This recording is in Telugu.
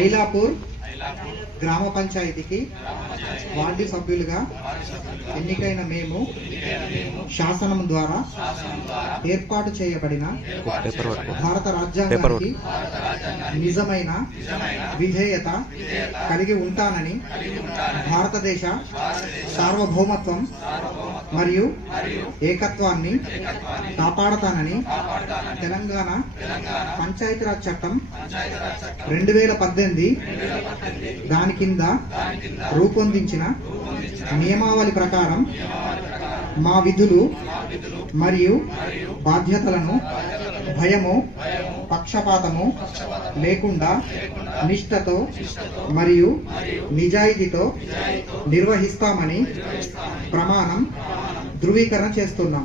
ఐలాపూర్ గ్రామ పంచాయతీకి వార్డు సభ్యులుగా ఎన్నికైన మేము శాసనం ద్వారా ఏర్పాటు చేయబడిన భారత రాజ్యాంగానికి నిజమైన విధేయత కలిగి ఉంటానని, భారతదేశ సార్వభౌమత్వం మరియు ఏకత్వాన్ని కాపాడతానని తెలంగాణ పంచాయతీరాజ్ చట్టం 2018 దాని కింద రూపొందించిన నియమావళి ప్రకారం మా విధులు మరియు బాధ్యతలను భయము, పక్షపాతము లేకుండా నిష్ఠతో మరియు నిజాయితీతో నిర్వహిస్తామని ప్రమాణం ధృవీకరణ చేస్తున్నాం.